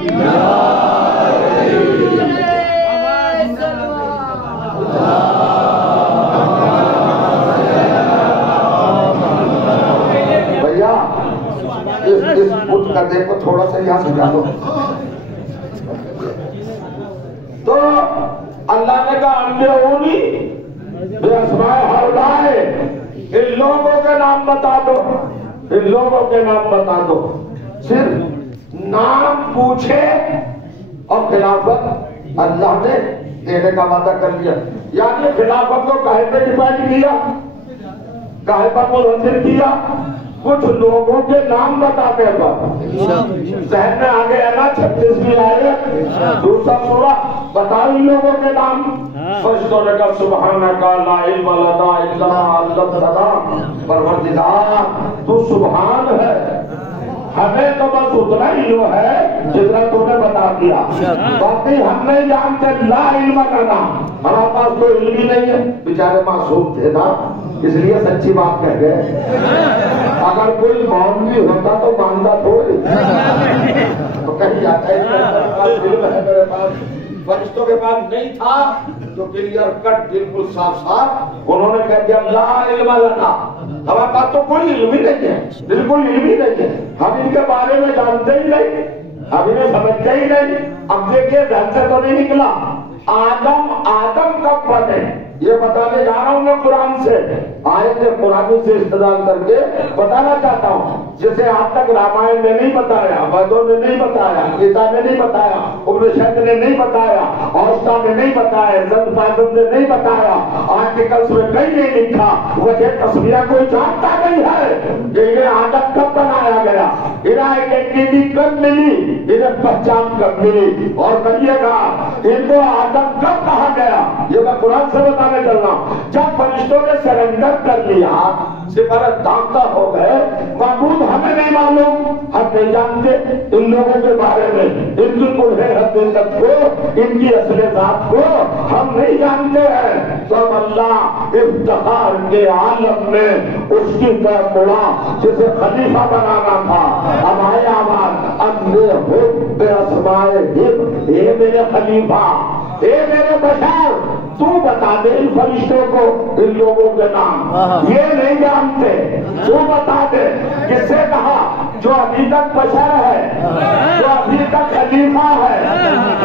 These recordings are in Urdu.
بھیا اس بت کا دیکھو تھوڑا سا یہاں سے جانو. تو اللہ نے کہا انبئونی باسماء ہؤلاء، ان لوگوں کے نام بتا دو، ان لوگوں کے نام بتا دو. صرف نام پوچھے اور خلافت اللہ نے دینے کا وعدہ کر لیا. یعنی خلافت کو کاہے پہ ڈیپینڈ کیا، کاہے پر منحصر کیا؟ کچھ لوگوں کے نام بتاتے پر ذہن میں آگے ہے نا 36ویں آیت دوسرا سورہ، بتاؤ ان لوگوں کے نام. فرشتوں نے کہا سبحانک لا علم لنا الا ما علمتنا، پروردگار تو سبحان ہے، ہمیں تو بس اتنا ہی ہے جتنا تم نے بتا دیا، باقی ہم نہیں جانتے. لا علم لنا، ہمارے پاس کوئی علم ہی نہیں ہے. بیچارے معصوم تھے نا، اس لیے سچی بات کہہ گئے. اگر کوئی مولوی ہوتا تو مانتا تھوڑی تو کہیں جاتا ہے میرے پاس. فرشتوں کے پاس نہیں تھا تو کلیئر کٹ بالکل صاف صاف انہوں نے کہہ دیا لا علم لنا، ہمارے پاس تو کوئی علم ہی نہیں ہے، بالکل علم ہی نہیں ہے، ہم ان کے بارے میں جانتے ہی نہیں، ہم انہیں سمجھتے ہی نہیں. اب دیکھیے ذہن سے تو نہیں نکلا. آدم کب بنے یہ بتانے جا رہا ہوں میں قرآن سے، آیت قرآن سے استدلال کر کے بتانا چاہتا ہوں. جسے آج تک رامائن نے نہیں بتایا، ویدوں نے نہیں بتایا، گیتا نے نہیں بتایا، اپنشد نے نہیں بتایا، اوستا نے نہیں بتایا، زند پازم نے نہیں بتایا، آرٹیکلس میں کہیں نہیں لکھا. وجہ تصویرہ کوئی جانتا نہیں ہے کہ انہیں آدم کب بنایا گیا، انہیں آئیڈینٹیٹی کب ملی، انہیں پہچان کب ملی. اور کہیے گا ان کو آدم کب کہا گیا، یہ میں قرآن سے بتانے چل رہا ہوں. جب فرشتوں نے سرنڈر کر لیا، سفارت داخلہ ہو گئے، معبود ہمیں نہیں معلوم، ہم نہیں جانتے ان لوگوں کے بارے میں، ان کی قدرت حقیقت کو، ان کی اصل ذات کو ہم نہیں جانتے ہیں. تو اب اللہ افتخار کے عالم میں اس کی طرف مڑا جسے خلیفہ بنانا تھا. اب آیا آواز اپنے حب بے اسمائے ہب، اے میرے خلیفہ، اے میرے بشر، تو بتا دے ان فرشتوں کو ان لوگوں کے نام، یہ نہیں جانتے، تو بتا دے. کس سے کہا؟ جو ابھی تک بشر ہے، جو ابھی تک خلیفہ ہے،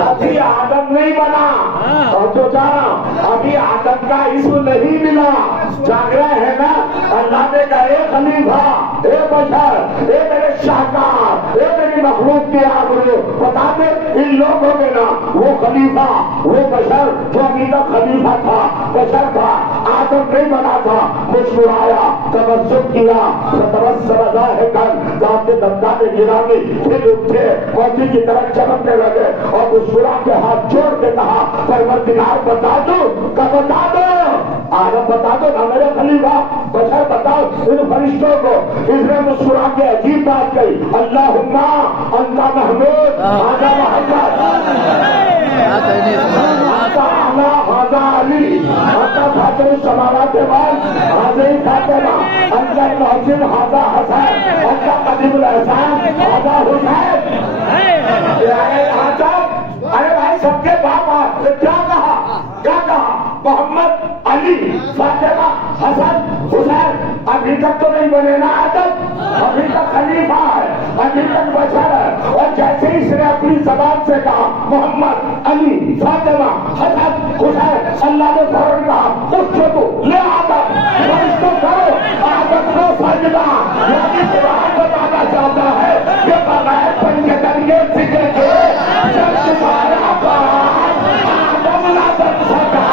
ابھی آدم نہیں بنا. اور جو جانا ابھی آدم کا اسم نہیں ملا، جاگ رہے ہیں نا. اللہ نے کہا اے خلیفہ، اے بشر، اے میرے شاہکار، اے میری مخلوق کے آبرو، بتا دے ان لوگوں کے نام. وہ خلیفہ، وہ بشر جو ابھی تک خلیفہ تھا، بشر تھا، آدم نہیں بنا تھا، مسکرایا، تبسم کیا، تبسم ضاحکا، ذات دمداد گرامی، پھر اٹھے موتی کی طرح چمکنے لگے اور مسکرا کے ہاتھ جوڑ کے کہا پروردگار بتا دو، کب بتا دو. آدم بتا دو نا میرے خلیفہ، بشر بتاؤ ان فرشتوں کو. اس نے مسکرا کے عجیب بات کہی، اللہم انت محمود ھذا محمد ھذا علی ھذا فاطر السماوات والارض ھذا فاطمہ ھذا الحسن ھذا حسن ھذا قدیم الاحسان ھذا حسین. ارے بھائی سب کے باپ کیا کہا، کیا کہا؟ محمد، علی، فاطمہ، حسن، حسین. ابھی تک تو نہیں بنے نا آدم، ابھی تک خلیفہ ہے، ابھی تک بشر ہے. اور جیسے ہی اس نے اپنی زبان سے کہا محمد، علی، فاطمہ، حسن، حسین، اللہ نے فوراً کہا اٹھ تو لے آدم، فرشتوں کرو آدم کو سجدہ. یعنی قرآن بتانا چاہتا ہے کہ بغیر پن کے ذریعے ذکر کے جب تمہارا بات آدم نہ بن سکا.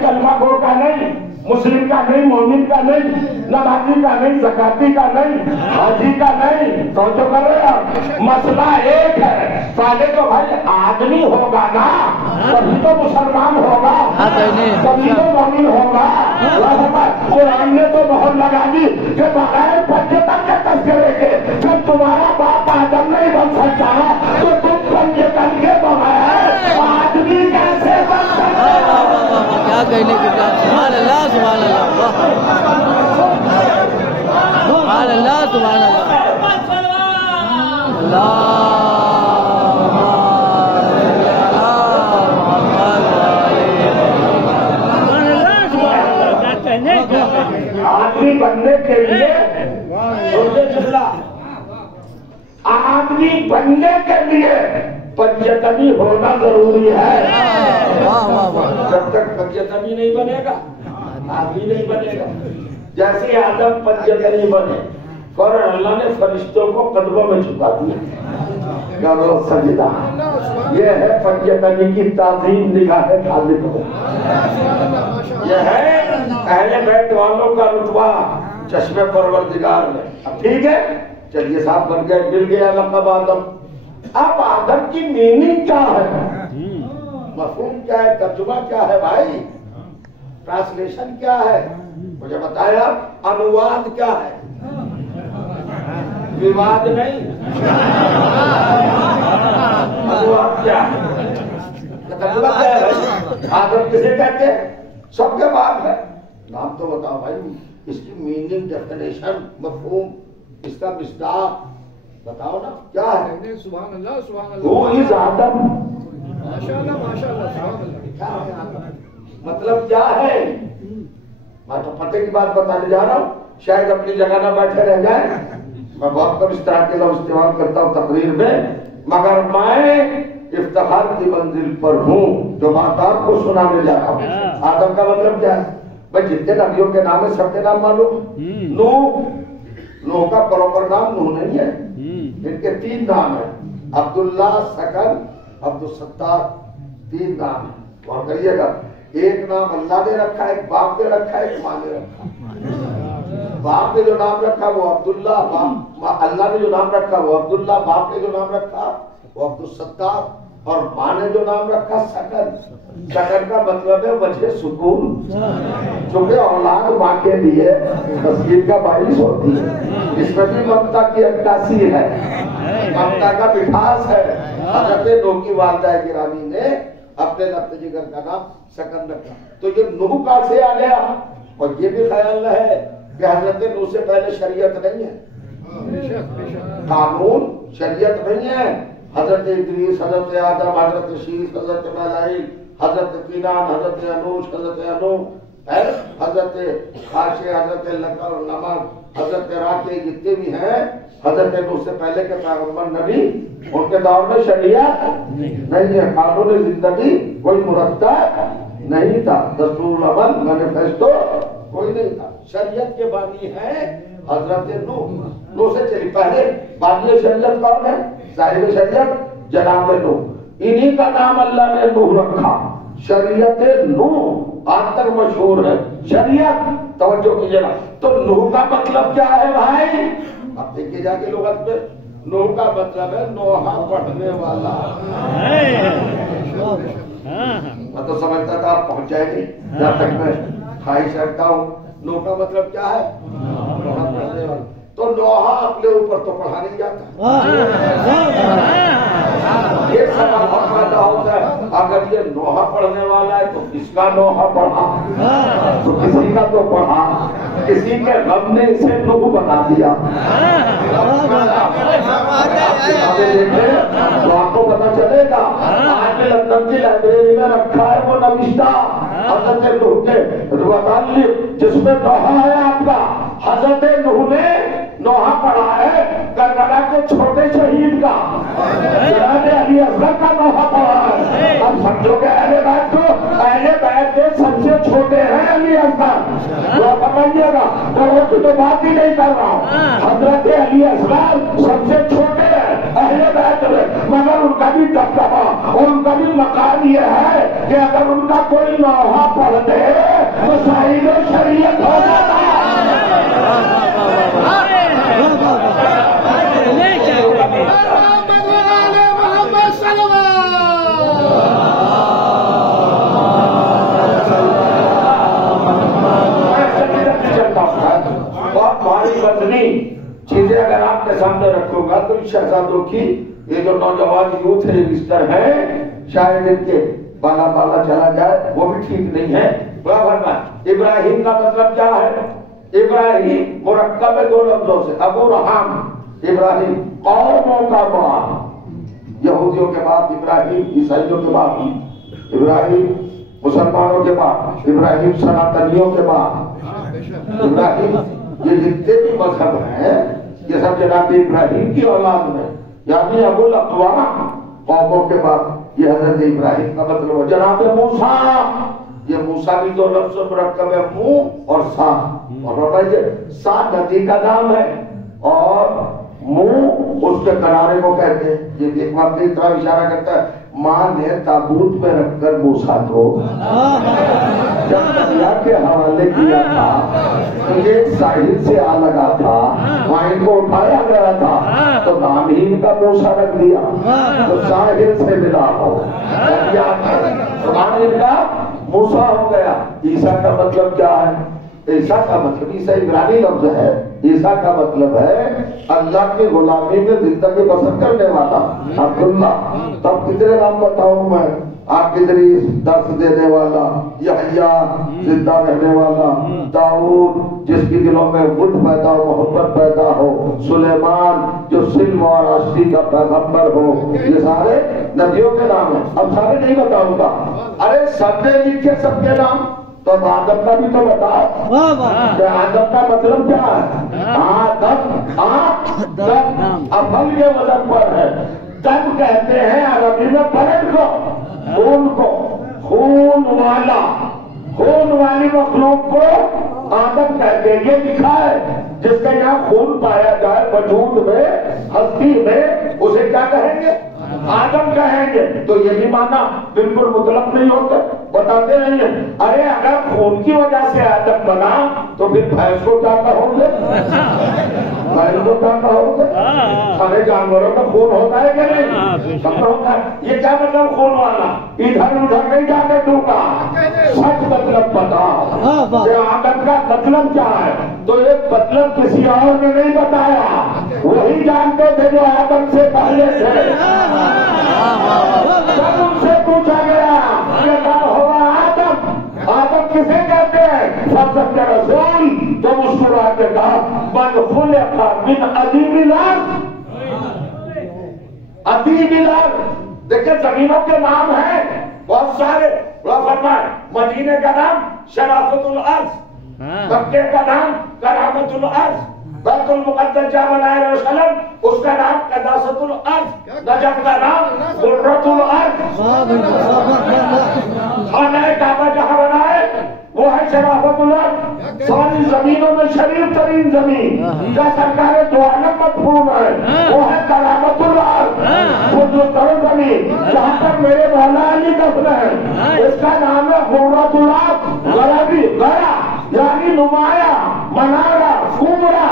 کلمہ گو کا نہیں، مسلم کا نہیں، مومن کا نہیں، نمازی کا نہیں، زکاتی کا نہیں، حاجی کا نہیں، توجہ کر رہے ہیں؟ مسئلہ ایک ہے، پہلے تو بھائی آدمی ہوگا نا، تبھی تو مسلمان ہوگا، تبھی تو مومن ہوگا۔ قرآن نے تو بہت لگا دی کہ بغیر پنجتن کے تذکرے کے جب تمہارا باپ آدم نہیں بن سکتا تو تم پنجتن کے بغیر آدمی کیسے بن سکتے؟ کیا کہنے کی بات، سبحان اللہ سبحان اللہ سبحان اللہ سبحان اللہ۔ آدمی بننے کے لیے آدمی بننے کے لیے پنجتنی ہونا ضروری ہے۔ جب تک پنجتنی نہیں بنے گا آدمی نہیں بنے گا۔ جیسے آدم پنجتنی بنے، فوراً اللہ نے فرشتوں کو قدموں میں چھپا دیا، کرو سجدہ۔ یہ ہے پنجتنی کی تعظیم نگاہ خالق کو، یہ ہے اہل بیت والوں کا رتبہ چشم پروردگار میں۔ اب ٹھیک ہے، چلیے صاحب بن گئے، مل گیا لقب آدم۔ اب آدم کی میننگ کیا ہے، مفہوم کیا ہے، ترجمہ کیا ہے بھائی، ٹرانسلیشن کیا ہے، مجھے بتایا۔ انواد کیا ہے، وواد نہیں، انواد کیا ہے، ترجمہ کیا ہے بھائی؟ آدم کسے کہتے ہیں؟ سب کے بعد ہے، نام تو بتاؤ بھائی، اس کی میننگ، ڈیفینیشن، مفہوم، اس کا مصداق بتاؤ نا کیا ہے۔ سبحان اللہ سبحان اللہ۔ وہ از آدم، ماشاءاللہ ماشاءاللہ سبحان اللہ۔ کیا ہے آدم؟ مطلب کیا ہے؟ میں تو پتہ کی بات بتانے جا رہا ہوں، شاید اپنی جگہ نہ بیٹھے رہ جائیں۔ میں بہت کم اس طرح کے لفظ استعمال کرتا ہوں تقریر میں، مگر میں افتخار کی منزل پر ہوں جو بات آپ کو سنانے جا رہا ہوں۔ آدم کا مطلب کیا ہے بھائی؟ جتنے نبیوں کے نام ہے سب کے نام معلوم۔ نوح کا پراپر نام نوح نہیں ہے، ان کے 3 نام ہیں، عبداللہ، سکن، عبدالستار، 3 نام ہیں۔ اور کہیے گا ایک نام اللہ نے رکھا ہے، ایک باپ نے رکھا ہے، ایک ماں نے رکھا ہے۔ باپ نے جو نام رکھا وہ عبداللہ، اللہ نے جو نام رکھا وہ عبداللہ، باپ نے جو نام رکھا وہ عبدالستار، اور ماں نے جو نام رکھا سکن۔ سکن کا مطلب ہے وجہ سکون، چونکہ اولاد ماں کے لیے تسکین کا باعث ہوتی ہے۔ اس میں بھی ممتا کی عکاسی ہے، ممتا کا مٹھاس ہے۔ حضرت نوح کی والدہ گرامی نے اپنے لفظ جگر کا نام سکن رکھا۔ تو یہ نوح کا سے آ گیا، اور یہ بھی خیال ہے کہ حضرت نوح سے پہلے شریعت نہیں ہے، قانون شریعت نہیں ہے۔ حضرت ادریس، حضرت آدم، حضرت شیس، حضرت ملائک، حضرت کینان، حضرت انوش، حضرت انوح، حضرت خاشع، حضرت لکر، نمک، حضرت راکع، جتنے بھی ہیں حضرت نوح سے پہلے کے پیغمبر نبی، ان کے دور میں شریعت نہیں ہے، قانون زندگی کوئی مرتب نہیں تھا، دستور العمل مینیفیسٹو کوئی نہیں تھا۔ شریعت کے بانی ہے حضرت نوح۔ نوح سے چلی پہلے بانی شریعت کون ہے؟ صاحب شریعت جناب نوح، انہی کا نام اللہ نے نوح رکھا۔ شریعت نوح آج تک مشہور ہے۔ شریعت توجہ کیجیے نا، تو نوح کا مطلب کیا ہے بھائی؟ اب دیکھیے جا کے لغت میں، نوح کا مطلب ہے نوحہ پڑھنے والا۔ میں تو سمجھتا تھا آپ پہنچ جائیں گے، جہاں تک میں خواہش رکھتا ہوں۔ نوح کا مطلب کیا ہے؟ نوحہ پڑھنے والا۔ تو نوحہ اپنے اوپر تو پڑھا نہیں جاتا، یہ سوال پیدا ہوتا ہے اگر یہ نوحہ پڑھنے والا ہے تو کس کا نوحہ پڑھا؟ تو کسی کا تو پڑھا، کسی کے غم نے اسے نوح بنا دیا۔ تو آپ کو پتا چلے گا، آج میں لندن کی لائبریری میں رکھا ہے وہ نوشتہ حضرت نوح کے متعلق، جس میں نوحہ ہے آپ کا۔ حضرت نوح نے نوحہ پڑھا ہے کربلا کے چھوٹے شہید کا، جناب علی اصغر کا نوحہ پڑھا ہے۔ اب سمجھو کہ اہل بیت کو، اہل بیت کے سب سے چھوٹے ہیں علی اصغر، وہ سمجھیے گا، تو بات ہی نہیں کر رہا ہوں۔ حضرت علی اصغر سب سے چھوٹے ہیں اہل بیت میں، مگر ان کا بھی دبدبا اور ان کا بھی مقام یہ ہے کہ اگر ان کا کوئی لوحہ پڑھ دے تو صاحب شریعت ہو جاتا ہے۔ بہت بھاری وزنی چیزیں اگر آپ کے سامنے رکھوں گا تو شہزادوں کی یہ جو نوجوان یوتھ رجسٹر ہے شاید ان کے بالا بالا چلا جائے وہ بھی ٹھیک نہیں ہے۔ ابراہیم کا مطلب کیا ہے؟ ابراہیم مرکب ہے دو لفظوں سے، ابو رحم ابراہیم قوموں کا باپ، یہودیوں کے باپ ابراہیم، عیسائیوں کے باپ ابراہیم، مسلمانوں کے باپ ابراہیم، سناتنیوں کے باپ ابراہیم، یہ جتنے بھی مذہب ہیں یہ سب جناب ابراہیم کی اولاد میں، یعنی ابو الاقوام قوموں کے باپ، یہ حضرت ابراہیم کا مطلب ہے۔ جناب موسیٰ، یہ موسیٰ بھی دو لفظ مرکب ہے، منہ اور سا، اور سا ندی کا نام ہے اور منہ اس کے کنارے کو کہتے ہیں۔ یہ ایک وقت اس طرح اشارہ کرتا ہے ماں نے تابوت میں رکھ کر موسیٰ کو جب دریا کے حوالے کیا تھا تو یہ ساحل سے آ لگا تھا، وہاں ان کو اٹھایا گیا تھا تو نام ہی ان کا موسیٰ رکھ دیا تو ساحل سے ملا ہو، زبان ان کا موسیٰ ہو گیا۔ عیسیٰ کا مطلب کیا ہے؟ عیسیٰ کا مطلب عیسیٰ عبرانی لفظ ہے، عیسیٰ کا مطلب ہے اللہ کی غلامی میں زندگی بسر کرنے والا عبداللہ۔ تب کتنے نام بتاؤں میں؟ آپ ادریس درس دینے والا، یحییٰ زندہ رہنے والا، داؤد جس کی دلوں میں ود پیدا ہو، محبت پیدا ہو، سلیمان جو سلم اور آشتی کا پیغمبر ہو، یہ سارے نبیوں کے نام ہیں۔ اب سارے نہیں بتاؤں گا، ارے سب نے لکھے سب کے نام، تو آدم کا بھی تو بتاؤ کہ آدم کا مطلب کیا ہے؟ آدم افل کے وزن پر ہے، دم کہتے ہیں عربی میں بلڈ کو، خون کو، خون والا، خون والی مخلوق کو آدم کہتے ہیں۔ یہ لکھا ہے جس کا یہاں خون پایا جائے وجود میں، ہستی میں، اسے کیا کہیں گے؟ آدم کہیں گے۔ تو یہ بھی مانا بالکل مطلق نہیں ہوتا، بتاتے نہیں ہیں۔ ارے اگر خون کی وجہ سے آدم بنا تو پھر بھینس کو کیا کہو گے؟ بھینس کو کیا کہو گے؟ سارے جانوروں کا خون ہوتا ہے کہ نہیں؟ سب کا ہوتا ہے۔ یہ کیا مطلب خون والا؟ ادھر ادھر نہیں جا کے ڈوبا، سچ مطلب بتا کہ آدم کا مطلب کیا ہے۔ تو یہ مطلب کسی اور نے نہیں بتایا، وہی جانتے تھے جو آدم سے پہلے تھے۔ جب ان سے پوچھا گیا کہ کیا ہوا آدم، آدم کسے کہتے ہیں؟ سب کے رسول تو مسکرا کے کہا من خلق من ادیم الارض، ادیم الارض۔ دیکھیں زمینوں کے نام ہیں بہت سارے، فرمائے مدینے کا نام شرافت الارض، مکے کا نام کرامت الارض، بیت المقدس جہاں بنایا یروشلم اس کا نام قداست الارض، نجف کا نام قرۃ الارض، خانہ کعبہ جہاں بنائے وہ ہے شرافت الارض۔ ساری زمینوں میں شریف ترین زمین جہاں سرکار دو عالم مدفون ہے وہ ہے کرامت الارض۔ وہ جو تر زمین جہاں پر میرے مولا علی دفن ہے اس کا نام ہے قرۃ الارض، غربی غرا یعنی نمایاں، منارہ، کمرہ،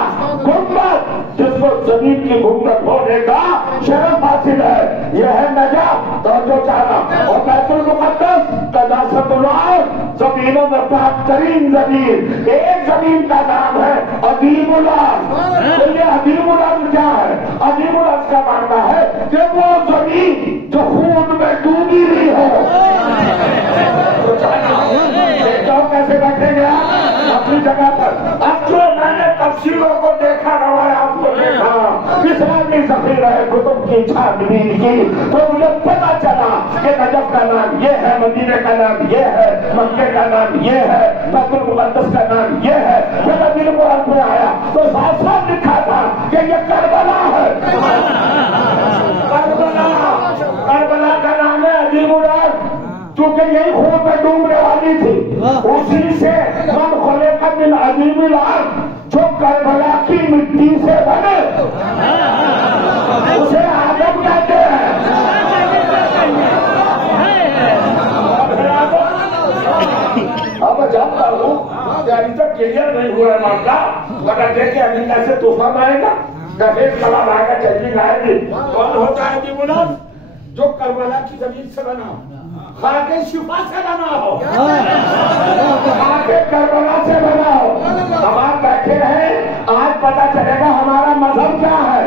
گنبد، جس کو زمین کی گنبد ہونے کا شرف حاصل ہے، یہ ہے نجف، توجہ چاہنا۔ اور بیت المقدس قداست الارض، زمینوں میں پاک ترین زمین، ایک زمین کا نام ہے عظیم الارض۔ تو یہ عظیم الارض کیا ہے؟ عظیم الارض کا معنی ہے کہ وہ زمین جو خون میں ڈوبی ہوئی ہو۔ کیسے بیٹھے گیا اپنی جگہ پر؟ اب جو میں نے تفسیروں کو دیکھا، روایات کو دیکھا، اسلامی ذخیرہ کتب کی چھانبین کی، تو مجھے پتا چلا کہ نجف کا نام یہ ہے، مدینے کا نام یہ ہے، مکے کا نام یہ ہے، بیت المقدس کا نام یہ ہے۔ جب ابھی قرآن میں آیا تو صاف صاف لکھا تھا کہ یہ کربلا ہے۔ کربلا کا نام ہے عظیم الارض، کیونکہ یہی خون میں ڈوبنے والی تھی۔ اسی سے من خلق من عظیم الارض، جو کربلا کی مٹی سے بنے اسے آدم کہتے ہیں۔ کلیئر نہیں ہوا ہے معاملہ، ورنہ دیکھیں ابھی کیسے طوفان آئے گا، سفید کلام آئے گا، چیزیں آئے گی۔ کون ہوتا ہے جی ملازم؟ جو کربلا کی زمین سے بنا ہو، خاک شفا سے بنا ہو، خاک کربلا سے بنا ہو۔ ہم آپ بیٹھے ہیں، آج پتا چلے گا ہمارا مذہب کیا ہے۔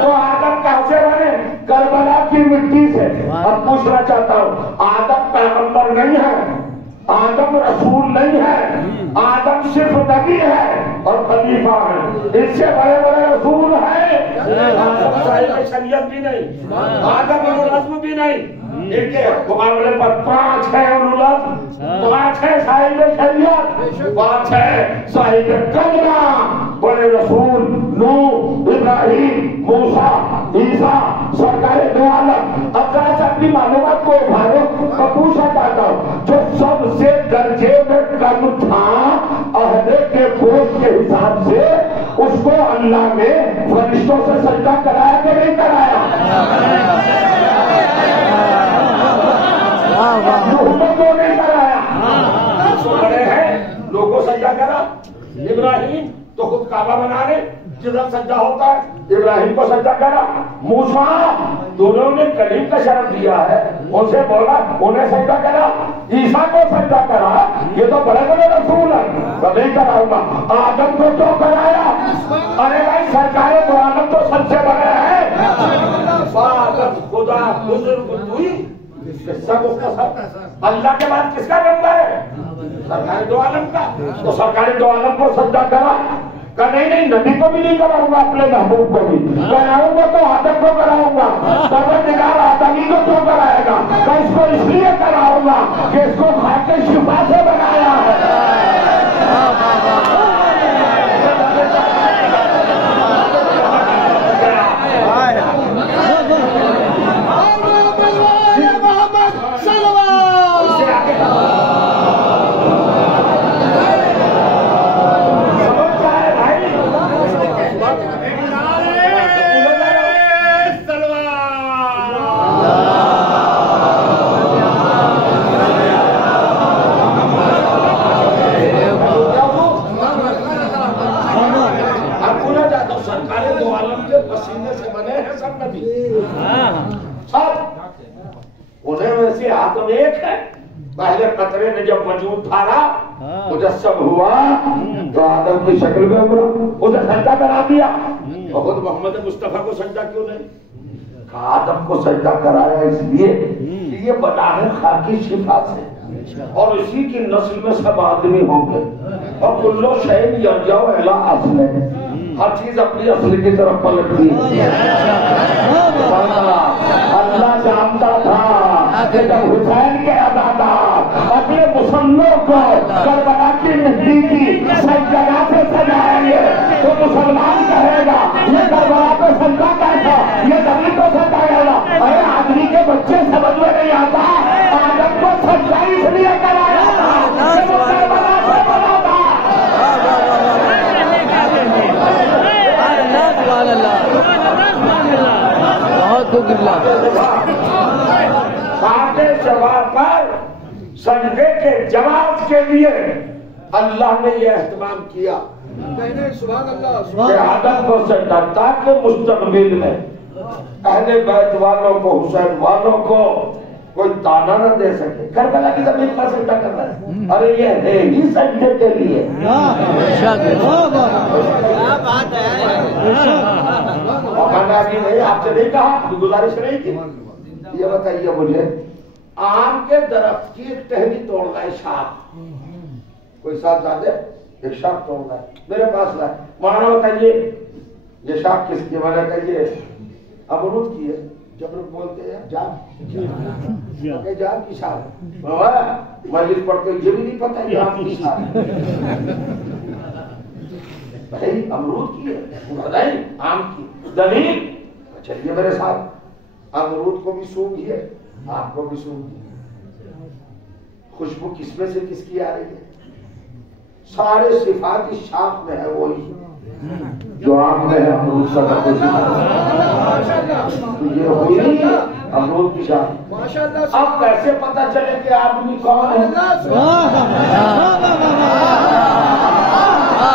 تو آدم کہاں سے بنے؟ کربلا کی مٹی سے۔ اب پوچھنا چاہتا ہوں، آدم پیغمبر نہیں ہے، آدم رسول نہیں ہے، آدم صرف نبی ہے اور خلیفہ ہے۔ اس سے بڑے بڑے رسول ہیں، آدم صاحب شریعت بھی نہیں، آدم العزم بھی نہیں۔ ان کے مقابلے پر 5 ہیں العزم، 5 ہیں صاحب شریعت، 5 ہیں صاحب کلمہ، بڑے رسول نوح، ابراہیم، موسیٰ، عیسیٰ، سرکار دو عالم۔ اب ذرا سے اپنی معلومات کو ابھارو۔ میں پوچھنا چاہتا ہوں، جو سب سے درجے میں کم تھا عہدے کے بوجھ کے حساب سے، اس کو اللہ نے فرشتوں سے سجدہ کرایا کہ نہیں کرایا؟ حکومت کو نہیں کرایا، بڑے ہیں لوگوں کو سجدہ کرا۔ ابراہیم تو خود کعبہ بنا لے، جدھر سجدہ ہوتا ہے ابراہیم کو سجدہ کرا۔ موسیٰ دونوں نے کلیم کا شرف دیا ہے، ان سے بولا انہیں سجدہ کرا۔ عیسیٰ کو سجدہ کرا، یہ تو بڑے بڑے رسول ہیں، کبھی کراؤں گا۔ آدم کو تو کرایا، ارے بھائی سرکار دو عالم تو سب سے بڑے ہیں۔ آدم خدا بزرگ ہوئی، سب اس کا سب اللہ کے بعد کس کا نمبر ہے؟ سرکار دو عالم کا۔ تو سرکار دو عالم کو سجدہ کرا، کہ نہیں نبی کو بھی نہیں کراؤں گا، اپنے محبوب کو بھی کراؤں گا، تو آدم کو کراؤں گا۔ پروردگار آدمی کو کیوں کرائے گا؟ میں اس کو اس لیے کراؤں گا کہ اس کو خاک شفا سے بنایا ہے۔ پہلے قطرے نے جب وجود تھا مجسم ہوا تو آدم کی شکل میں ابھرا، اسے سجدہ کرا دیا۔ اور خود محمد مصطفیٰ کو سجدہ کیوں نہیں؟ آدم کو سجدہ کرایا اس لیے کہ یہ بنا ہے خاکی شفا سے، اور اسی کی نسل میں سب آدمی ہوں گے۔ اور کلو شیء یرجع الی اصلہ، ہر چیز اپنی اصل کی طرف پلٹتی ہے۔ اللہ جانتا تھا کہ جب حسین کے عزادار اپنے مسلموں کو کربلا کی مٹی کی سجدہ سے سجائیں گے تو مسلمان کہے گا یہ کربلا پہ سجدہ کیسا، یہ زمین کو سجایا گا۔ ارے آدمی کے بچے سمجھ میں نہیں آتا، آدم کو سجدہ اس لیے کرایا تھا کہ وہ کربلا سے بنا تھا۔ سادے جواب پر سجدے کے جواز کے لیے اللہ نے یہ اہتمام کیا کہ آدم کو سجدہ، تاکہ مستقبل میں اہل بیت والوں کو، حسین والوں کو کوئی تانا نہ دے سکے۔ کربلا کی زمین پر سجدہ کرنا ہے، ارے یہ ہے ہی سجدے کے لیے۔ اور میں ابھی نہیں آپ سے نہیں کہا، گزارش نہیں کی، یہ بتائیے مجھے آم کے درخت کی ایک ٹہنی توڑ گئے، شاخ، کوئی صاحب زادے ایک شاخ توڑ گئے، میرے پاس لائے، مولانا بتائیے یہ شاخ کس کی؟ میں نے کہا یہ امرود کی ہے۔ جب لوگ بولتے ہیں جام، جام کی شاخ، مجلس پڑھتے یہ بھی نہیں پتا جام کی شاخ بھائی امرود کی ہے، آم کی دلیل۔ چلیے میرے ساتھ، امرود کو بھی سونگھیے، آپ کو بھی سونگھیے، خوشبو کس میں سے کس کی آ رہی ہے؟ سارے صفات اس شاخ میں ہے وہی جو آم میں ہے، امرود سا کا خوشی۔ یہ ہوئی امرود کی شاخ۔ اب کیسے پتا چلے کہ آدمی کون ہے؟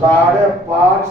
5.5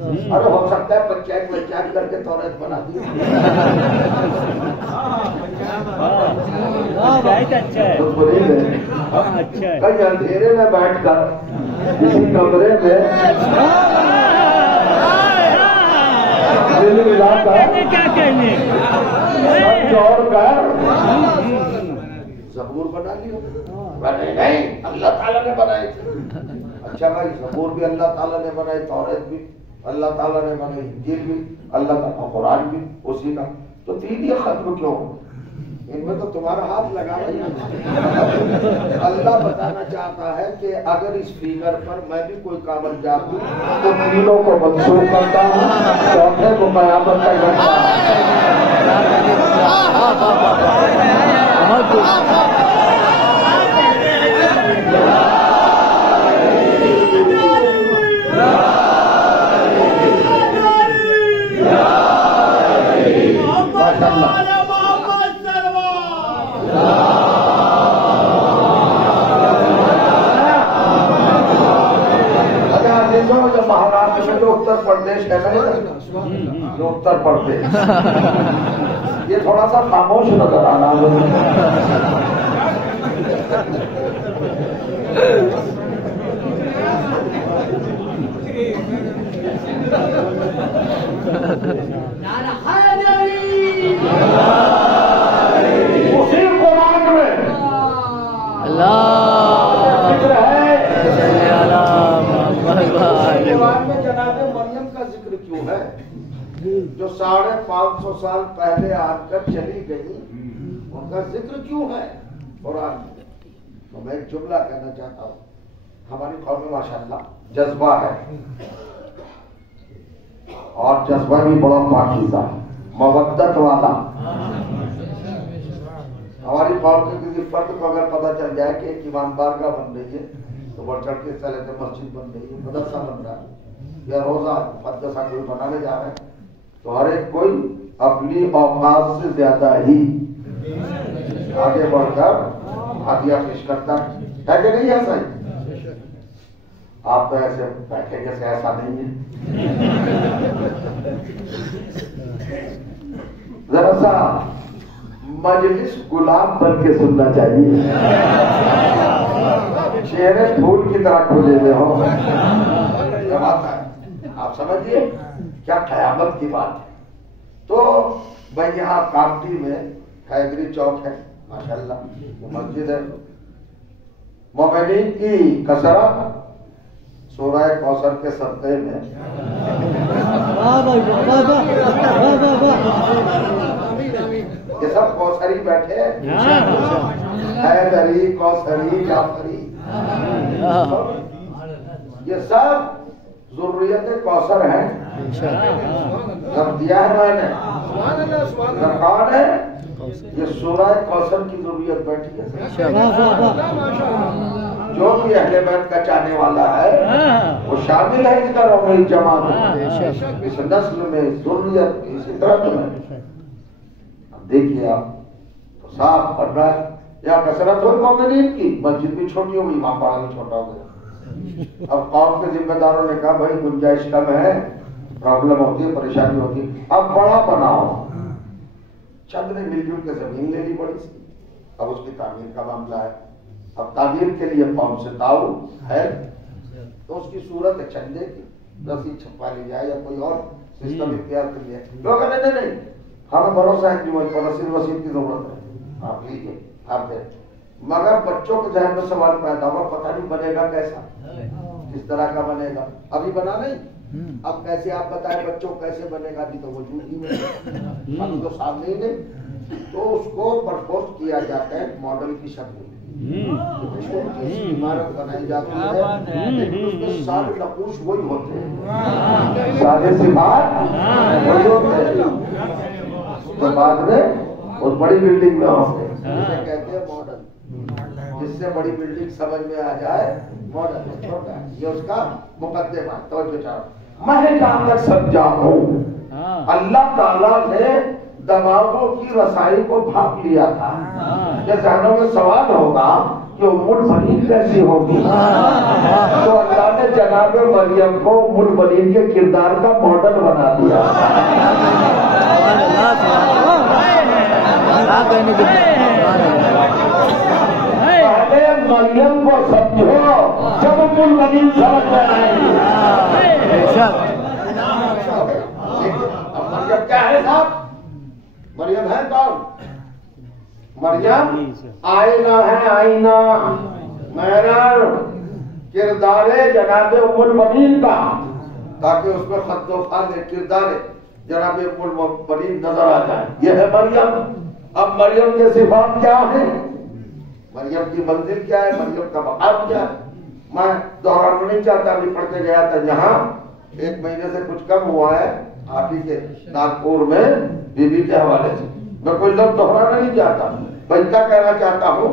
ارے ہو سکتا ہے پنچایت کر کے توریت بنا دی. کئی اندھیرے میں بیٹھ کر کسی کمرے میں دل ملا کر زبور بنا لی. نہیں, اللہ تعالیٰ نے بنائی. اچھا بھائی, زبور بھی اللہ تعالیٰ نے بنائی, توریت بھی اللہ تعالیٰ نے بنائی, انجیل بھی اللہ تعالیٰ, قرآن بھی اسی کا. تو تین یہ ختم کیوں؟ ان میں تو تمہارا ہاتھ لگا رہا ہے. اللہ بتانا چاہتا ہے کہ اگر اس فگر پر میں بھی کوئی کام انجام دوں تو تینوں کو منسوخ کرتا ہوں, چوتھے کو قیامت تک رکھتا مہاراشٹر میں جو اتر پردیش ہے نا, جو اتر پردیش, یہ تھوڑا سا خاموش نظر آ رہا ہے. اسی قرآن میں قرآن میں جناب مریم کا ذکر کیوں ہے؟ جو 550 سال پہلے آ کر چلی گئی, ان کا ذکر کیوں ہے قرآن میں؟ تو میں ایک جملہ کہنا چاہتا ہوں. ہماری قوم میں ماشاءاللہ جذبہ ہے, اور جذبہ بھی بڑا پاکیزہ, مودت والا. ہماری قوم کے کسی فرد کو اگر پتہ چل جائے کہ ایک امام بارگاہ بن رہی ہے تو بڑھ چڑھ کے حصہ لیتے, مسجد بن رہی ہے, مدرسہ بن رہا ہے, یا روزہ مدرسہ کوئی بنانے جا رہے ہیں, تو ہر ایک کوئی اپنی اوقات سے زیادہ ہی آگے بڑھ کر ہدیہ پیش کرتا ہے کہ نہیں؟ ایسا ہی آپ تو ایسے بیٹھے جیسے ایسا نہیں ہے. ذرا سا مجلس گلاب بن کے سننا چاہیے, چہرے پھول کی طرح کھلے ہوئے ہو. آپ سمجھیے کیا قیامت کی بات ہے. تو بھائی یہاں کامٹی میں حیدری چوک ہے ماشاءاللہ, مسجد ہے. مومنین کی کثرت سورہ کوثر کے صدقے میں یہ سب کوثری بیٹھے, حیدری, کوثری, جعفری, یہ سب ضروریت کوثر ہیں. جب دیا ہے میں نے درکار ہے, یہ سورہ کوثر کی ضروریت بیٹھی ہے. جو بھی اہل بیت کا چاہنے والا ہے وہ شامل ہے اس گھروں میں, جماعت میں, اس نسل میں, ضروریت میں, اسی درخت میں. دیکھیے آپ تو صاف پڑھ رہا ہے, یا کثرت ہو مومنین کی, مسجد بھی چھوٹی ہو گئی, امام باڑا بھی چھوٹا ہو گیا. اب قوم کے ذمہ داروں نے کہا بھائی گنجائش کم ہے, پرابلم ہوتی ہے, پریشانی ہوتی ہے, اب بڑا بناؤ. چند نے مل جل کے زمین لے لی بڑی سی, اب اس کی تعمیر کا معاملہ ہے. اب تعمیر کے لیے قوم سے تعاون ہے, تو اس کی صورت ہے چندے کی, رسید چھپا لی جائے یا کوئی اور سسٹم اختیار کر لیا. لوگ کہتے نہیں ہمیں بھروسہ ہے کہ رسید کی ضرورت ہے, آپ لیجیے, آپ دیں. مگر بچوں کے ذہن میں سوال پیدا ہوا, پتہ نہیں بنے گا کیسا, کس طرح کا بنے گا, ابھی بنا نہیں. اب کیسے آپ بتائیں بچوں کیسے بنے گا, ابھی تو وجود ہی نہیں, ہم تو سامنے ہی نہیں. تو اس کو پرپوز کیا جاتا ہے ماڈل کی شکل میں, عمارت بنائی جاتی ہے, لیکن اس میں سارے نقوش وہی ہوتے ہیں, سارے سمات وہی ہوتے ہیں. بعد میں اس بڑی بلڈنگ میں ہوتے ہیں, اسے کہتے ہیں ماڈل. جس سے بڑی بلڈنگ سمجھ میں آ جائے ماڈل ہے, چھوٹا ہے, یہ اس کا مقدمہ. توجہ چاہو, میں جہاں تک سمجھا ہوں اللہ تعالیٰ نے دماغوں کی رسائی کو بھاپ لیا تھا. یہ ذہنوں میں سوال ہوگا کہ ام البنین کیسی ہوگی؟ تو اللہ نے جناب مریم کو ام البنین کے کردار کا ماڈل بنا دیا. پہلے مریم کو سمجھو جب ام البنین سمجھ میں آئے گی. مریم کیا ہے صاحب؟ مریم ہے کون؟ مریم آئینہ ہے، آئینہ میرر کردار جناب ام البنین کا، تاکہ اس میں خط و فال کردار جناب ام البنین نظر آ جائے. یہ ہے مریم. اب مریم کے صفات کیا ہیں؟ مریم کی منزل کیا ہے؟ مریم کا مقام کیا ہے؟ میں دہرانا نہیں چاہتا، ابھی پڑھ کے گیا تھا یہاں 1 مہینے سے کچھ کم ہوا ہے آپ ہی کے ناگپور میں بی بی کے حوالے سے. میں کوئی لفظ دہرانا نہیں چاہتا، میں اتنا کہنا چاہتا ہوں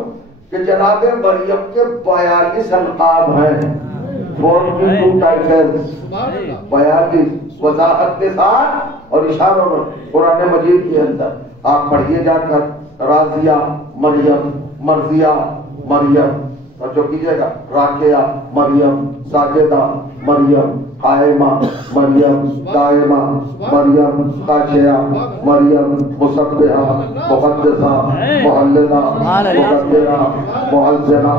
کہ جناب مریم کے 42 القاب ہیں، 42 ٹائٹلز، 42 وضاحت کے ساتھ اور اشاروں میں قرآن مجید کے اندر. آپ پڑھیے جا کر راضیہ مریم، مرضیہ مریم، اور جو کیجیے گا راکیہ مریم، ساجدہ مریم، قائمہ مریم، دائمہ مریم، خاشعہ مریم، مسبحہ مقدسہ مہللہ مقدرہ معززہ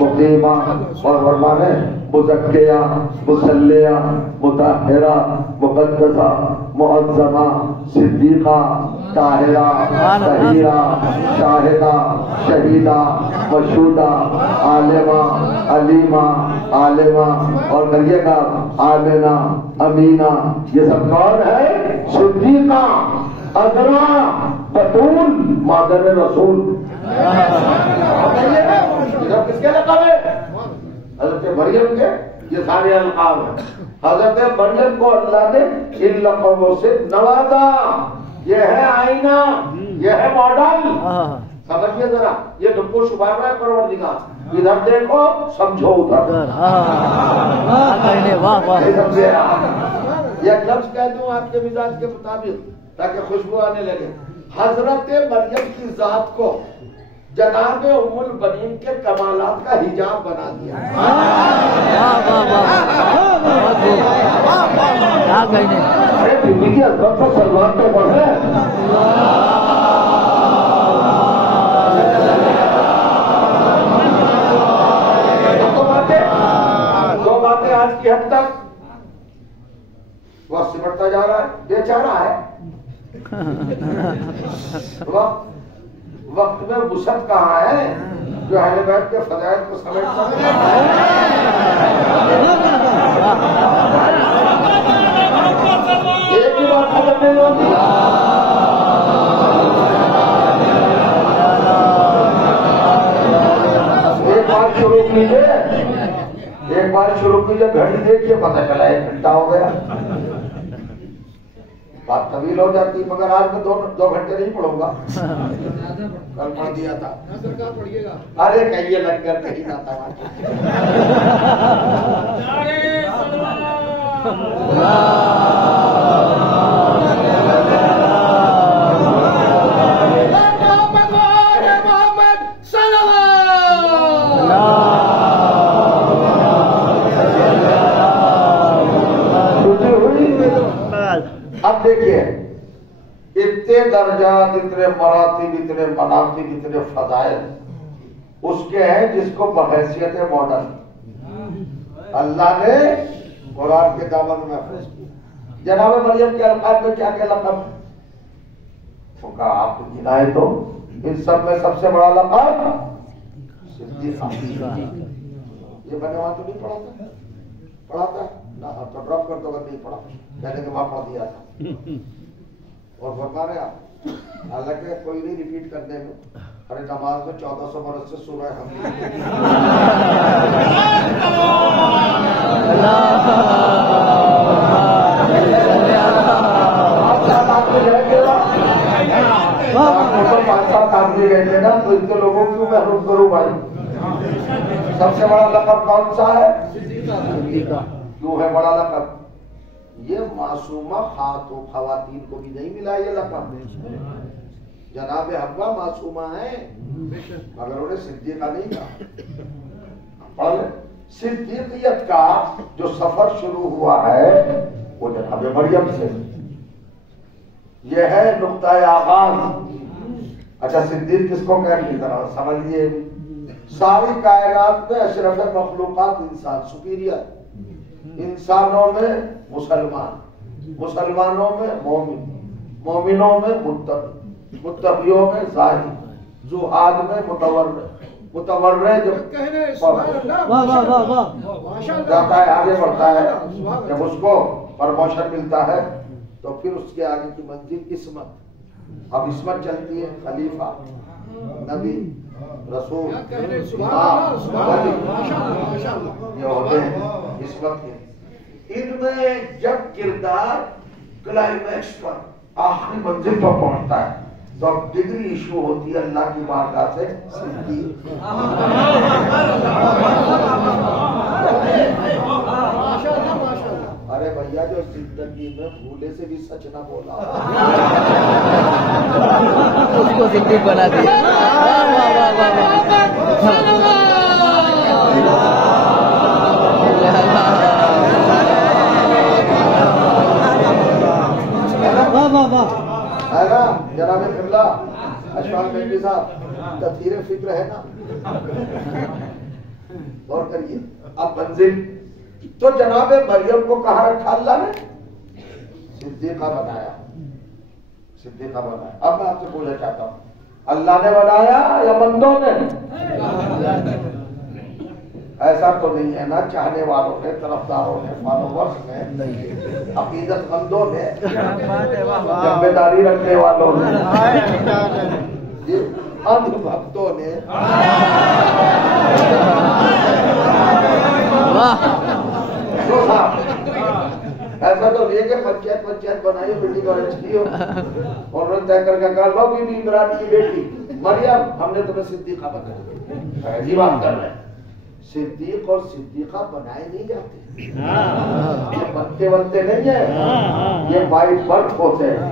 مقیمہ، اور فرمانے مزکیہ مصلیہ مطہرہ مقدسہ معظمہ صدیقہ طاہرہ طہیرہ شاہدہ شہیدہ مشہودہ عالمہ علیمہ عالمہ، اور کریے گا آمنہ امینہ. یہ سب کون ہے؟ صدیقہ عذرا بتول مادر رسول. کس کے لقب ہے؟ حضرت مریم کے. یہ سارے القاب ہیں. حضرت مریم کو اللہ نے ان لقبوں سے نوازا. یہ ہے آئینہ، یہ ہے ماڈل. سمجھیے ذرا، یہ تم کو شبہ رہا ہے پروردگار. ادھر دیکھو سمجھو ادھر. ایک لفظ کہہ دوں آپ کے مزاج کے مطابق تاکہ خوشبو آنے لگے. حضرت مریم کی ذات کو جناب ام البنین کے کمالات کا حجاب بنا دیا. ارے بیوی کی عظمت کو سلمان تو پڑھے. دو باتیں آج کی حد تک وقت سمٹتا جا رہا ہے، بیچارہ ہے. وقت میں وسعت کہاں ہے جو اہل بیت کے فضائل کو سمیٹ سکے. ایک ہی بات ختم نہیں ہوتی. ایک بار شروع کیجیے، ایک بار شروع کیجیے، گھڑی دیکھیے پتہ چلا 1 گھنٹہ ہو گیا. بات طویل ہو جاتی، مگر آج میں 2 گھنٹے نہیں پڑھوں گا. کل پڑھ دیا تھا. ارے کہیے لگ کر کہیں نہ تھا. اب دیکھیے اتنے درجات، اتنے مراتب، اتنے مناقب، اتنے فضائل اس کے ہیں جس کو بحیثیت ماڈل اللہ نے قرآن کے دامن میں محفوظ کیا. جناب مریم کے القاب میں کیا کیا لقب؟ وہ کہا آپ گنائے تو ان سب میں سب سے بڑا لقب صدیقہ. یہ میں نے وہاں تو نہیں پڑھاتا نہ، اب تو ڈراپ کر دو اگر نہیں پڑھا. میں نے وہاں پڑھ دیا تھا. اور فرما رہے آپ، حالانکہ کوئی نہیں ریپیٹ کرنے میں. ارے نماز میں 1400 برس سے سورہ حمد گئے تھے نا، تو ان کے لوگوں کیوں محروم کروں بھائی. سب سے بڑا لقب کون سا ہے؟ کیوں ہے بڑا لقب؟ یہ معصومہ خواتین کو بھی نہیں ملا یہ لقب. جناب حوا معصومہ ہیں مگر انہیں صدیقہ نہیں کہا. اور صدیقیت کا جو سفر شروع ہوا ہے وہ جناب مریم سے. یہ ہے نقطہ آغاز. اچھا صدیق کس کو کہنے کی طرح سمجھیے. ساری کائنات میں اشرف مخلوقات انسان سپیریئر. انسانوں میں مسلمان، مسلمانوں میں مومن، مومنوں میں متقی، متقیوں میں زاہد، زہاد میں متورع، متورع جب جاتا ہے آگے بڑھتا ہے جب اس کو پرموشن ملتا ہے تو پھر اس کے آگے کی منزل عصمت. اب عصمت چلتی ہے خلیفہ، نبی، رسول، یہ ہوتے ہیں عصمت کے. ان میں جب کردار کلائمیکس پر آخری منزل پر پہنچتا ہے تو اب ڈگری ایشو ہوتی ہے اللہ کی بارگاہ سے صدیق. ارے بھیا جو زندگی میں بھولے سے بھی سچ نہ بولا اس کو صدیق بنا دیا. ہے نا جناب قبلہ اشفاق مہدی صاحب تطہیر فکر ہے نا. غور کریے. اب منزل تو جناب مریم کو کہاں رکھا اللہ نے؟ صدیقہ بنایا. صدیقہ بنایا. اب میں آپ سے پوچھنا چاہتا ہوں اللہ نے بنایا یا بندوں نے؟ ایسا تو نہیں ہے نا چاہنے والوں نے، طرفداروں نے، فالوورز نے، عقیدت مندوں نے، ذمہ داری رکھنے والوں نے، اندھ بھکتوں نے. ایسا تو نہیں ہے کہ پنچایت بنائی بیٹی کو ارینج کی ہو اور انہوں نے طے کر کے کہا لو بی بی عمران کی بیٹی مریم ہم نے تمہیں صدیقہ بنایا. عجیب بات کر رہے ہیں. صدیق اور صدیقہ بنائے نہیں جاتے. یہ بنتے بنتے نہیں ہیں، یہ بائی برتھ ہوتے ہیں.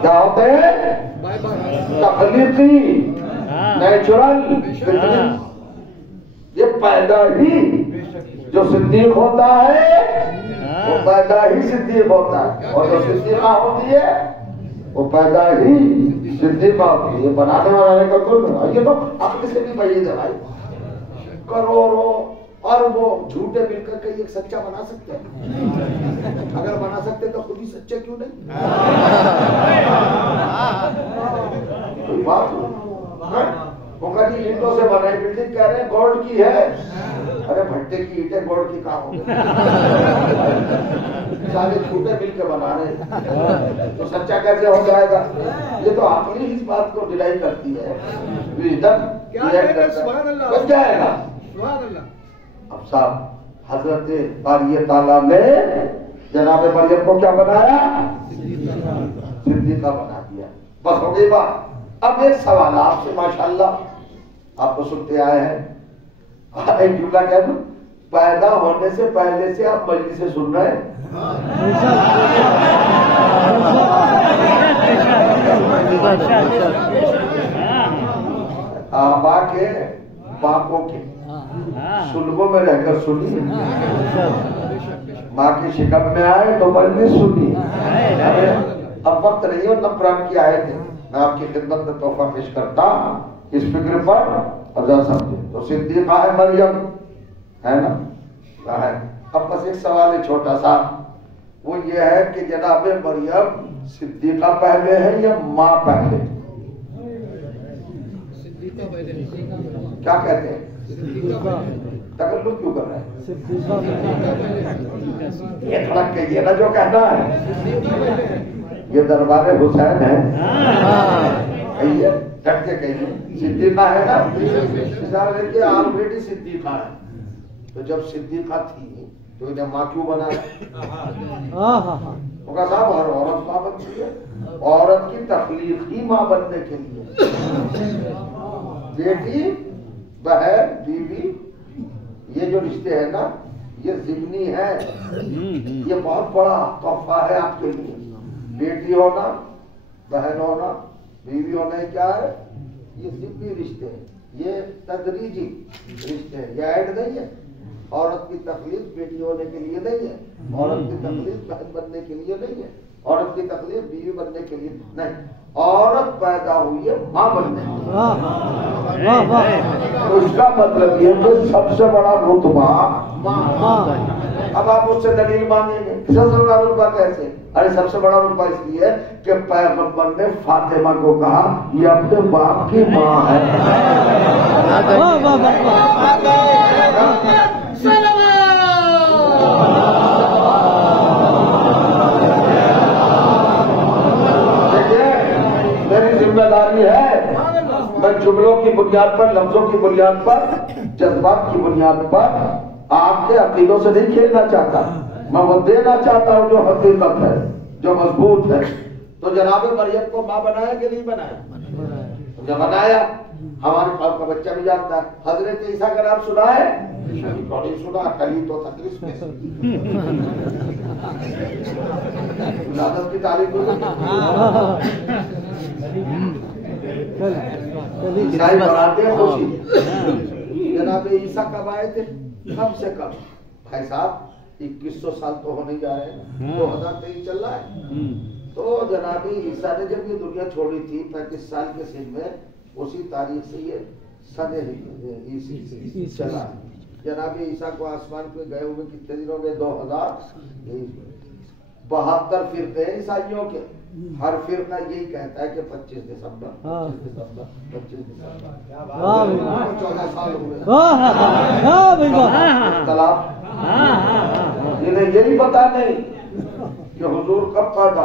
کیا ہوتے ہیں؟ تخلیقی، نیچرل. یہ پیدا ہی جو صدیق ہوتا ہے وہ پیدا ہی صدیق ہوتا ہے، اور جو صدیقہ ہوتی ہے وہ پیدا ہی صدیقہ ہوتی ہے. یہ بنانے والا کا کل یہ تو عقل سے بھی بعید ہے بھائی. کروڑوں اربوں جھوٹے مل کر کے ایک سچا بنا سکتے ہیں. اگر بنا سکتے تو خود ہی سچے کیوں نہیں؟ کوئی بات ہوگا جی اینٹوں سے بنائی بلڈنگ کہہ رہے ہیں گولڈ کی ہے. ارے بھٹے کی اینٹیں گولڈ کی کام ہوگی. سارے چھوٹے مل کے بنا رہے ہیں تو سچا کیسے ہو جائے گا؟ یہ تو عقلی اس بات کو ڈیلائی کرتی ہے. بن جائے گا. اب صاحب حضرت باری تعالیٰ نے جناب مریم کو کیا بنایا؟ صدیقہ بنا دیا. بس ہو گئی بات. اب ایک سوال آپ سے ماشاءاللہ آپ کو سنتے آئے ہیں. ایک جملہ کہہ دوں، پیدا ہونے سے پہلے سے آپ مجلس سے سن رہے ہیں. آبا کے باپوں کے سلگوں میں رہ کر سنی، ماں کی شکم میں آئے تو مجلس سنی. اب وقت نہیں اور نہ قرآن کی آیت ہے. میں آپ کی خدمت میں تحفہ پیش کرتا اس فکر پر افضل سمجھے. تو صدیقہ ہے مریم ہے نا. اب بس ایک سوال ہے چھوٹا سا، وہ یہ ہے کہ جناب مریم صدیقہ پہلے ہے یا ماں پہلے؟ کیا کہتے ہیں؟ تکلف کیوں کر رہے ہیں؟ یہ تھوڑا کہیے نا جو کہنا ہے. یہ دربار حسین ہے. کہیے ڈٹ کے کہیے صدیقہ ہے نا. کہ آلریڈی صدیقہ ہے تو جب صدیقہ تھی تو انہیں ماں کیوں بنایا؟ ہوگا صاحب ہر عورت ماں بنتی ہے. عورت کی تخلیق ہی ماں بننے کے لیے. بیٹی، بہن، بیوی، یہ جو رشتے ہیں نا یہ ضمنی ہے، یہ بہت بڑا تحفہ ہے آپ کے لیے. بیٹی ہونا، بہن ہونا، بیوی ہونا کیا ہے؟ یہ ضمنی رشتے ہیں، یہ تدریجی رشتے ہیں، یہ ایڈ نہیں ہے. عورت کی تخلیق بیٹی ہونے کے لیے نہیں ہے، عورت کی تخلیق بہن بننے کے لیے نہیں ہے، عورت کی تخلیق بیوی بننے کے لیے نہیں. عورت پیدا ہوئی ہے ماں بننے کے لیے. اس کا مطلب یہ کہ سب سے بڑا رتبہ ماں. اب آپ اس سے دلیل مانگیں گے سب سے بڑا رتبہ کیسے؟ ارے سب سے بڑا رتبہ اس لیے کہ پیغمبر نے فاطمہ کو کہا یہ اپنے باپ کی ماں ہے. میری ذمہ داری ہے، میں جملوں کی بنیاد پر، لفظوں کی بنیاد پر، جذبات کی بنیاد پر آپ کے عقیدوں سے نہیں کھیلنا چاہتا. میں وہ دینا چاہتا ہوں جو حقیقت ہے، جو مضبوط ہے. تو جناب مریم کو ماں بنایا کہ نہیں بنایا؟ جب بنایا ہمارے قوم کا بچہ بھی جانتا ہے. حضرت عیسیٰ کا نام سنا ہے؟ نہیں سنا. کلی تو تقریص میں ولادت کی تعریف عیسائی بناتے ہیں خوشی. جناب عیسیٰ کب آئے تھے؟ کم سے کم بھائی صاحب 2100 سال تو ہونے جا رہے ہیں، 2023 چل رہا ہے. تو جناب عیسیٰ نے جب یہ دنیا چھوڑی تھی 35 سال کے سن میں، اسی تاریخ سے یہ سن عیسی چلا. جناب عیسیٰ کو آسمان پہ گئے ہوئے کتنے دن ہو گئے؟ 2000. 72 فرقے ہیں عیسائیوں کے. ہر فرقہ یہی کہتا ہے کہ 25 دسمبر 25 دسمبر 14 سال ہوئے. اختلاف انہیں یہی پتا نہیں کہ حضور کب پیدا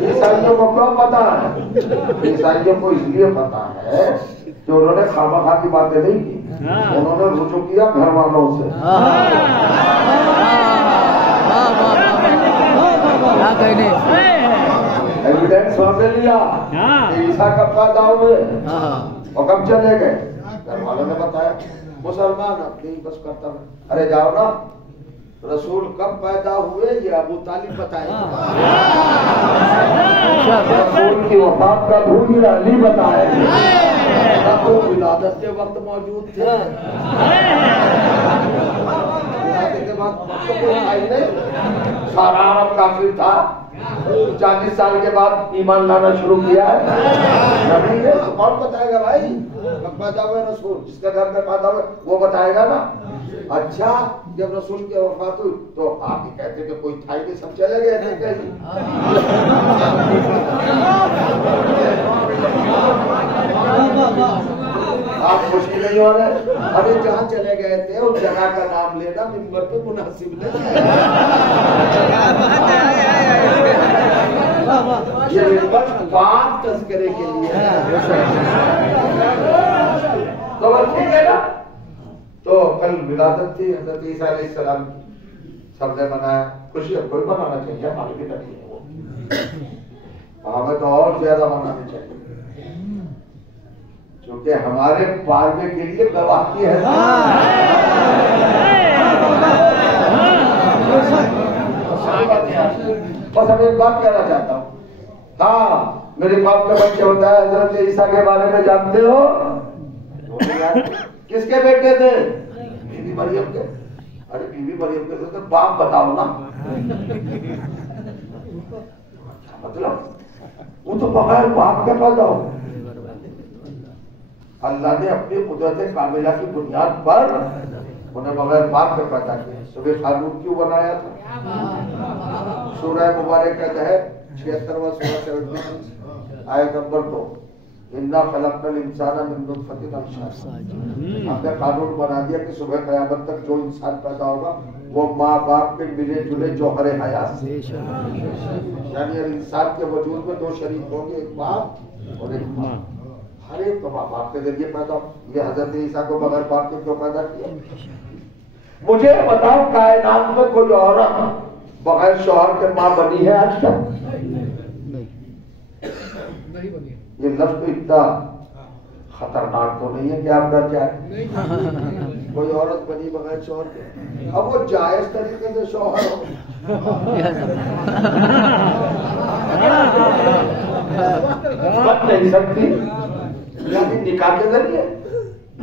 عیسائیوں کو کیوں پتا ہے؟ عیسائیوں کو اس لیے پتا ہے کہ انہوں نے خامخواہ کی باتیں نہیں کی، انہوں نے رجوع کیا گھر والوں سے. ایویڈینس وہاں سے لیا. عیسیٰ کب پیدا ہوئے اور کب چلے گئے؟ گھر والوں نے بتایا. مسلمان اپنی بس کرتا ہے. ارے جاؤ نا، رسول کب پیدا ہوئے یہ ابو طالب بتائے. رسول کی وفات کب ہوئی یہ علی بتائے. تو ولادت کے وقت موجود تھے، ولادت کے بعد سارا عرب کافر تھا. 40 سال کے بعد ایمان لانا شروع کیا ہے. نبی نے کون بتائے گا بھائی کب پیدا ہوئے رسول؟ جس کا گھر میں پیدا ہوئے وہ بتائے گا نا. اچھا جب رسول کی وفات ہوئی تو آپ ہی کہتے کہ کوئی تھا ہی نہیں، سب چلے گئے تھے کہیں. آپ خوشی نہیں ہو رہے؟ ابھی جہاں چلے گئے تھے اس جگہ کا نام لینا ممبر پہ مناسب نہیں. یہ ممبر پاک تذکرے کے لیے تو ٹھیک ہے نا. تو کل ولادت تھی حضرت عیسیٰ علیہ السلام کی، سب نے منایا. خوشی اب کوئی منانا چاہیے، ہماری بھی نہیں ہے وہ، ہمیں تو اور زیادہ منانا چاہیے کیونکہ ہمارے پاروے کے لیے گواہی ہے. بس اب ایک بات کہنا چاہتا ہوں. ہاں میری باپ کا بچے ہوتا ہے حضرت عیسیٰ کے بارے میں جانتے ہو؟ کس کے بیٹے تھے؟ بیوی مریم کے. ارے بیوی مریم کے تو باپ بتاؤ نا. مطلب وہ تو بغیر باپ کے پیدا ہو. اللہ نے اپنی قدرت کاملہ کی بنیاد پر انہیں بغیر باپ کے پیدا کیا. صبح قانون کیوں بنایا تھا؟ سورہ مبارک کا ہے 76واں سورہ 76 آیت نمبر 2. اِنَّا خَلَقْنَا الْإِنسَانَ مِن نُطْفَةٍ أَمْشَاجٍ. ہم نے قانون بنا دیا کہ صبح قیامت تک جو انسان پیدا ہوگا وہ ماں باپ کے ملے جلے جوہر حیات، یعنی انسان کے وجود میں 2 شریک ہوں گے، ایک باپ اور ایک ماں. ہر ایک تو ماں باپ کے ذریعے پیدا ہو. یہ حضرت عیسیٰ کو بغیر باپ کے کیوں پیدا کیا؟ مجھے بتاؤ کائنات میں کوئی عورت بغیر شوہر کے ماں بنی ہے آج تک؟ نہیں بنی. یہ لفظ اتنا خطرناک تو نہیں ہے کہ آپ ڈر جائیں؟ کوئی عورت بنی بغیر شوہر کے، اب وہ جائز طریقے سے شوہر ہو، بن نہیں سکتی، یعنی نکاح کے ذریعے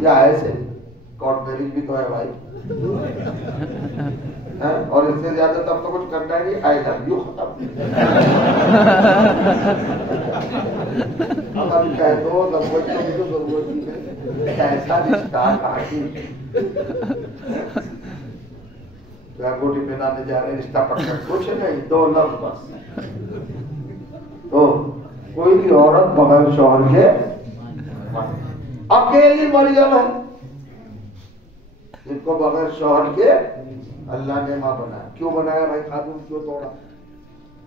یا ایسے کورٹ میرج بھی تو ہے بھائی، اور اس سے زیادہ تب تو کچھ کرنا ہی نہیں، آئی لو یو ختم، اب کہہ دو ضرورت کی تو ضرورت ہی نہیں، ایسا رشتہ کہیں گوٹی پہنانے جا رہے رشتہ پکڑ کچھ نہیں، 2 لفظ بس۔ تو کوئی بھی عورت بغیر شوہر کے اکیلی مریم ہے جن کو بغیر شوہر کے اللہ نے ماں بنایا۔ کیوں بنایا بھائی؟ قانون کیوں توڑا؟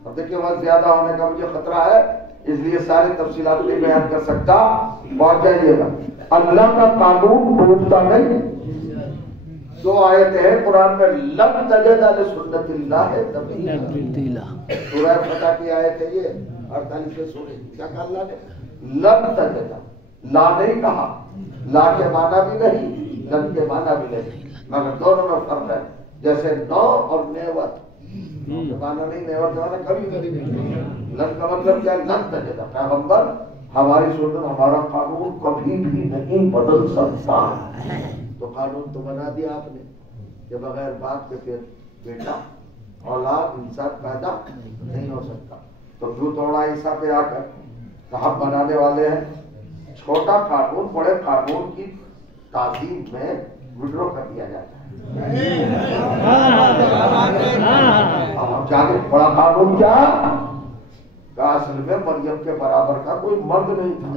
اب دیکھیں وقت زیادہ ہونے کا مجھے خطرہ ہے، اس لیے ساری تفصیلات نہیں بیان کر سکتا، پہنچ جائیے گا۔ اللہ کا قانون ٹوٹتا نہیں۔ 2 آیتیں ہیں قرآن میں، لم تجد لسنت اللہ تبدیلا، سورہ فتح کی آیت ہے یہ 48 سورہ۔ کیا کہا اللہ نے؟ لم تجد، لا نہیں کہا، لا کے معنی بھی نہیں، لم کے معنی بھی نہیں، مگر دونوں میں فرق ہے۔ جیسے نو اور نیور، نو کے معنی نہیں، نیور کے معنی کبھی نہیں۔ لن کا مطلب کیا؟ لن تجد، پیغمبر ہماری سنت ہمارا قانون کبھی بھی نہیں بدل سکتا۔ تو قانون تو بنا دیا آپ نے کہ بغیر باپ کے پھر بیٹا اولاد انسان پیدا نہیں ہو سکتا۔ تو کیوں توڑا عیسیٰ پہ آ کر؟ کہاں بنانے والے ہیں چھوٹا قانون بڑے قانون کی تعظیم میں وڈرو کر دیا جاتا ہے۔ اب ہم چاہتے بڑا قانون کیا کہ اصل میں مریم کے برابر کا کوئی مرد نہیں تھا،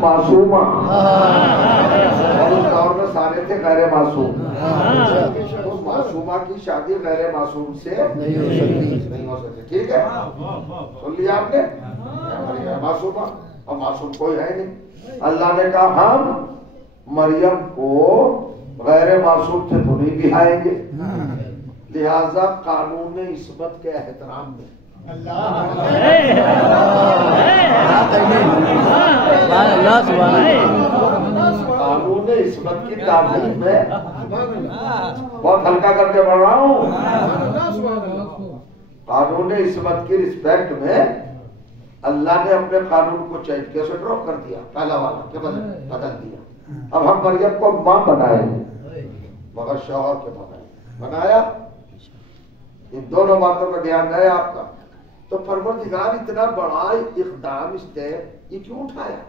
معصومہ، اور اس دور میں سارے تھے غیر معصوم، تو معصومہ کی شادی غیر معصوم سے نہیں ہو سکتی۔ ٹھیک ہے، سن لیا آپ نے؟ معصومہ اور معصوم کوئی ہے نہیں۔ اللہ نے کہا ہم مریم کو غیر معصوم سے تو نہیں بہائیں گے، لہذا قانون عصمت کے احترام میں قانون عصمت کی تعظیم میں بہت ہلکا کر کے بڑھ رہا ہوں، قانون عصمت کی رسپیکٹ میں اللہ نے اپنے قانون کو چینج کیسے ڈراپ کر دیا، پہلا والا کہ بدل دیا۔ اب ہم مریم کو ماں بنائے مگر شوہر کے بنایا، ان دونوں باتوں کا دھیان ہے آپ کا۔ تو پروردگار اتنا بڑا اقدام اسٹیپ یہ کیوں اٹھایا؟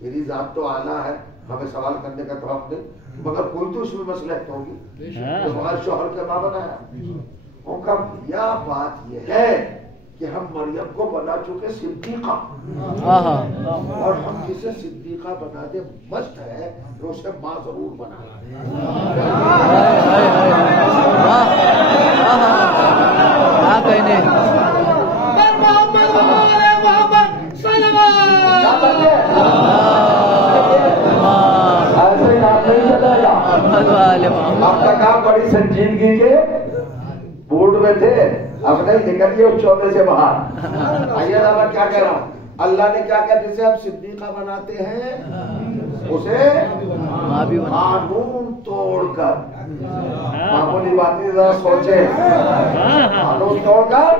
میری ذات تو اعلیٰ ہے، ہمیں سوال کرنے کا تو حق نہیں، مگر کوئی تو اس میں مصلحت ہوگی تو بغیر شوہر کے ماں بنایا۔ ان کا یہ بات یہ ہے کہ ہم مریم کو بنا چکے صدیقہ، اور ہم جسے صدیقہ بنا دے مست ہے تو اسے ماں ضرور بنائے۔ ایسے کام نہیں چلے گا۔ اب تک آپ بڑی سنجیدگی کے بورڈ میں تھے، اب نہیں نکلیے اس چودے سے باہر آئیے۔ میں کیا کہہ رہا ہوں، اللہ نے کیا کہا جسے آپ صدیقہ بناتے ہیں اسے قانون توڑ کر، معمولی بات نہیں، ذرا سوچے، قانون توڑ کر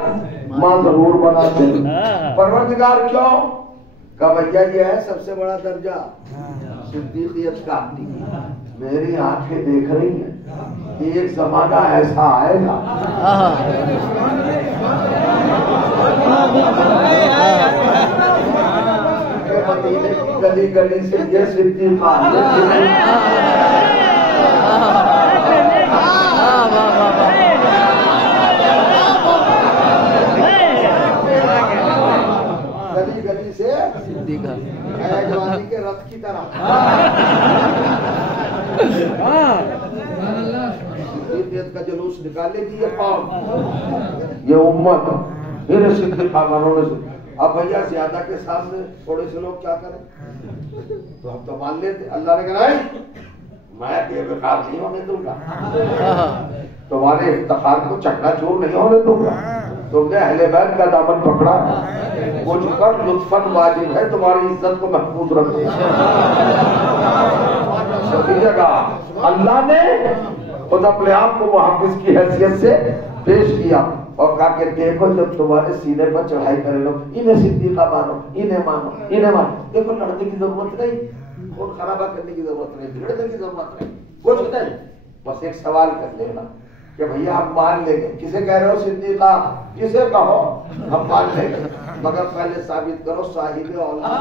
ماں ضرور بناتے ہیں۔ پروردگار کیوں؟ کہ بھیا یہ ہے سب سے بڑا درجہ صدیقیت کا۔ میری آنکھیں دیکھ رہی ہیں، ایک زمانہ ایسا آئے گا کہ مدینے کی گلی گلی سے یہ صدیقہ گلی گلی سے جوانی کے رتھ کی طرح کا جلوس نکالے گی یہ قوم، یہ امت، میرے صدیقہ بنانے سے۔ اب بھیا زیادہ کے سامنے تھوڑے سے لوگ کیا کریں؟ تو ہم تو مان لیتے۔ اللہ نے کہا میں بے وقار نہیں ہونے دوں گا، تمہارے افتخار کو چکنا چور نہیں ہونے دوں گا۔ تم نے اہل بیت کا دامن پکڑا، مجھ پر لطفاً واجب ہے تمہاری عزت کو محفوظ رکھنا۔ سمجھیے گا، اللہ نے خود اپنے آپ کو محافظ کی حیثیت سے پیش کیا اور کہا کہ دیکھو جب تمہارے سینے پر چڑھائی کرے لوگ، انہیں صدیقہ مانو، انہیں مانو، انہیں مانو۔ دیکھو لڑنے کی ضرورت نہیں، خون خرابہ کرنے کی ضرورت نہیں، بگڑنے کی ضرورت نہیں، کچھ نہیں، بس ایک سوال کر لینا کہ بھیا ہم مان لیں گے۔ کسے کہہ رہے ہو صدیقہ؟ جسے کہو ہم مان لیں گے، مگر پہلے ثابت کرو صاحب اولاد